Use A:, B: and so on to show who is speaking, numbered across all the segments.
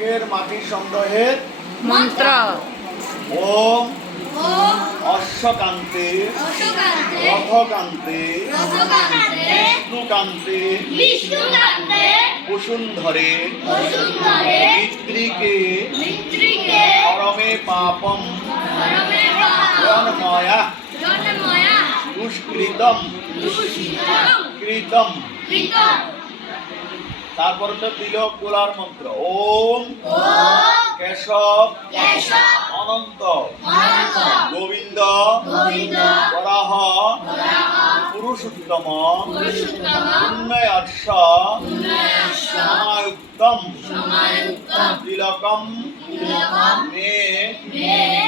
A: এর মাটির সংগ্রহের?
B: মন্ত্র।
A: ওম। অশ্বকান্তে। রথকান্তে। বিষ্ণুকান্তে।
C: বিষ্ণুকান্তে।
A: কুসুন্ধরে পিতৃকে
C: মিত্রিকে।
A: পরমে পাপম। জন্ময়া।
C: জন্ময়া।
A: দুষ্কৃতম।
C: দুষ্কৃতম।
A: কৃতম।
C: কৃতম।
A: তারপর তো দিল কুলার মন্ত্র। ওম কেশব অনন্ত গোবিন্দ বরাহ পুরুষোত্তম উন্নয়ার্ষ সমায়ুক্তম তিলকম
C: মে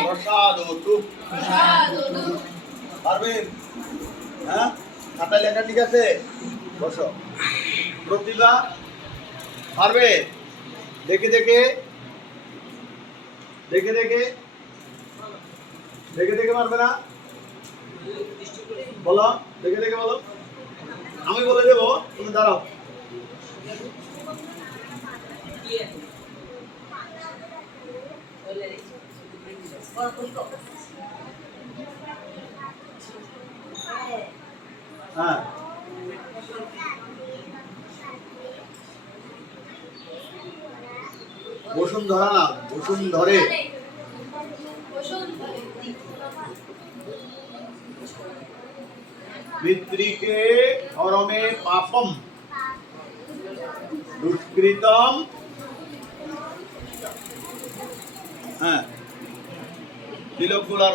A: প্রসাদতু।
C: প্রসাদতু।
A: পারবেন হ্যাঁ? খাতায় লেখা ঠিক আছে? বসো। প্রতিভা পারবে দেখে দেখে। দেখে দেখে। দেখে দেখে পারবে না? বলো, দেখে দেখে বলো। আমি বলে দেবো, তুমি দাঁড়াও। হ্যাঁ। বসুন্ধরা না বসুন্ধরে। পিতৃকে হরমে পাপম। দুষ্কৃতম। হ্যাঁ। তিলকুলার